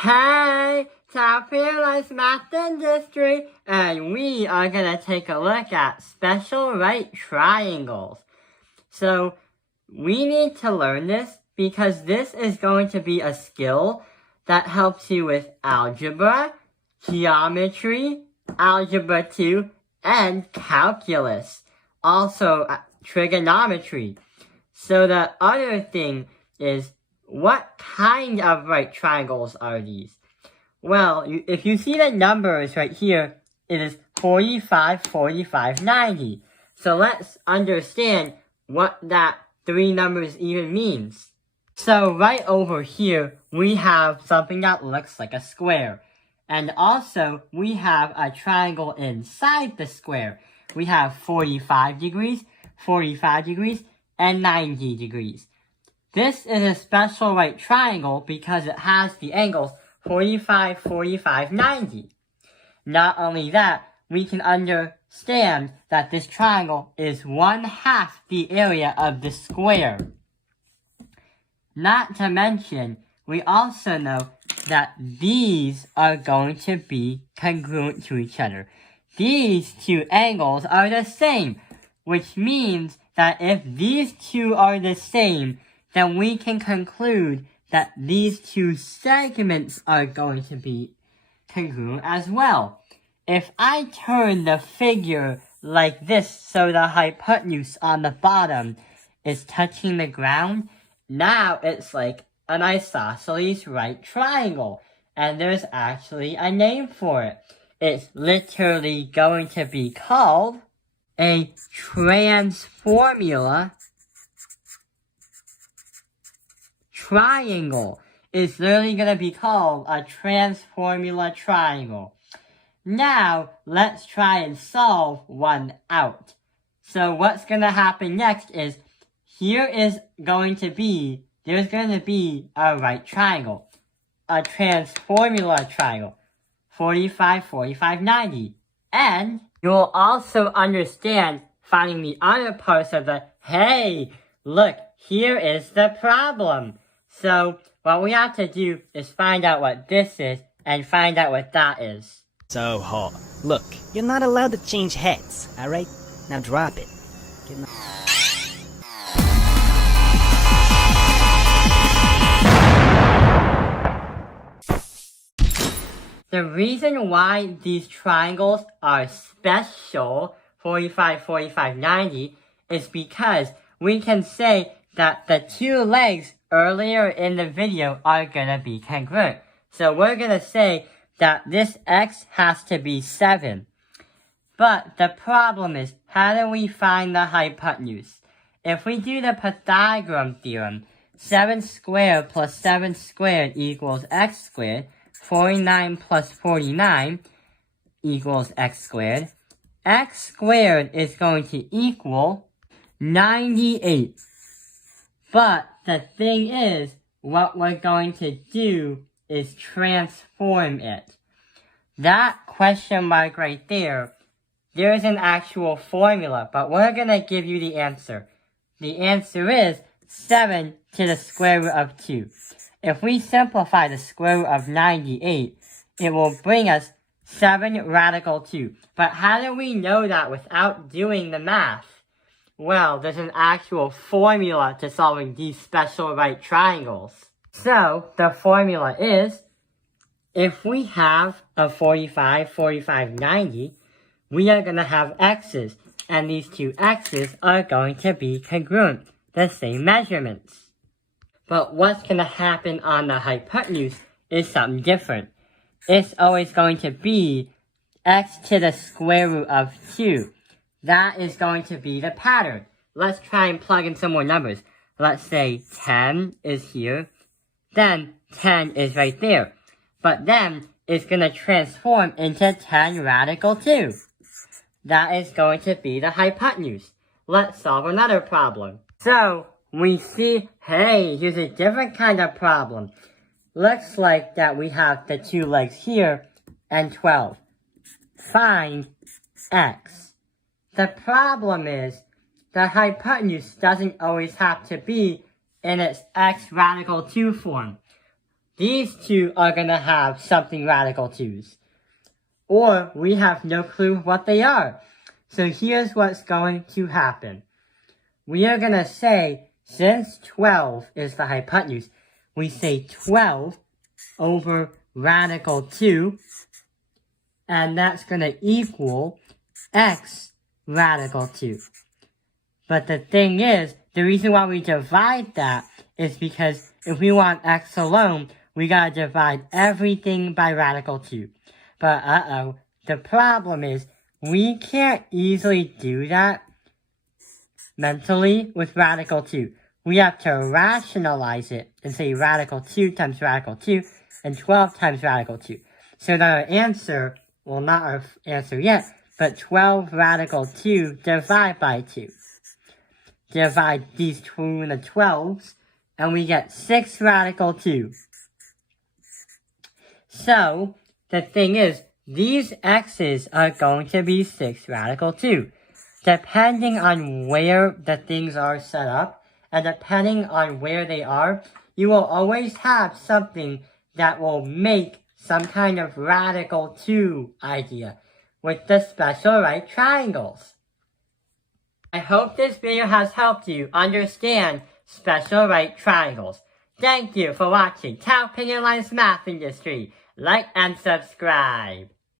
Hey, South Carolina's Math and History, and we are going to take a look at special right triangles. So, we need to learn this because this is going to be a skill that helps you with algebra, geometry, algebra 2, and calculus. Also, trigonometry. So the other thing is, what kind of right triangles are these? Well, if you see the numbers right here, it is 45, 45, 90. So let's understand what that three numbers even means. So right over here, we have something that looks like a square. And also, we have a triangle inside the square. We have 45 degrees, 45 degrees, and 90 degrees. This is a special right triangle because it has the angles 45, 45, 90. Not only that, we can understand that this triangle is 1/2 the area of the square. Not to mention, we also know that these are going to be congruent to each other. These two angles are the same, which means that if these two are the same, then we can conclude that these two segments are going to be congruent as well. If I turn the figure like this so the hypotenuse on the bottom is touching the ground, now it's like an isosceles right triangle. And there's actually a name for it. It's literally going to be called a transformula triangle. It's literally going to be called a transformula triangle. Now, let's try and solve one out. So what's going to happen next is, there's going to be a right triangle. A transformula triangle. 45, 45, 90. And you'll also understand finding the other parts of the, hey, look, here is the problem. So, what we have to do is find out what this is and find out what that is. So hot. Look, you're not allowed to change heads, alright? Now drop it. The reason why these triangles are special, 45, 45, 90, is because we can say that the two legs earlier in the video are gonna be congruent. So we're gonna say that this x has to be 7. But the problem is, how do we find the hypotenuse? If we do the Pythagorean theorem, 7 squared plus 7 squared equals x squared, 49 plus 49 equals x squared. X squared is going to equal 98. But the thing is, what we're going to do is transform it. That question mark right there, there's an actual formula, but we're going to give you the answer. The answer is 7 to the square root of 2. If we simplify the square root of 98, it will bring us 7 radical 2. But how do we know that without doing the math? Well, there's an actual formula to solving these special right triangles. So, the formula is, if we have a 45, 45, 90, we are going to have x's, and these two x's are going to be congruent, the same measurements. But what's going to happen on the hypotenuse is something different. It's always going to be x to the square root of 2. That is going to be the pattern. Let's try and plug in some more numbers. Let's say 10 is here. Then 10 is right there. But then it's going to transform into 10 radical 2. That is going to be the hypotenuse. Let's solve another problem. So, we see, hey, here's a different kind of problem. Looks like that we have the two legs here and 12. Find x. The problem is, the hypotenuse doesn't always have to be in its x radical 2 form. these two are gonna have something radical 2's. Or we have no clue what they are. So here's what's going to happen. We are gonna say, since 12 is the hypotenuse, we say 12 over radical 2, and that's gonna equal x radical 2. But the thing is, the reason why we divide that is because if we want x alone, we gotta divide everything by radical 2. But the problem is, we can't easily do that mentally with radical 2. We have to rationalize it and say radical 2 times radical 2 and 12 times radical 2. So that our answer, well, not our answer yet, but 12 radical 2 divided by 2. Divide these two in the 12s, and we get 6 radical 2. So, the thing is, these x's are going to be 6 radical 2. Depending on where the things are set up, and depending on where they are, you will always have something that will make some kind of radical 2 idea with the special right triangles. I hope this video has helped you understand special right triangles. Thank you for watching Tao Opinion Line's Math Industry. Like and subscribe.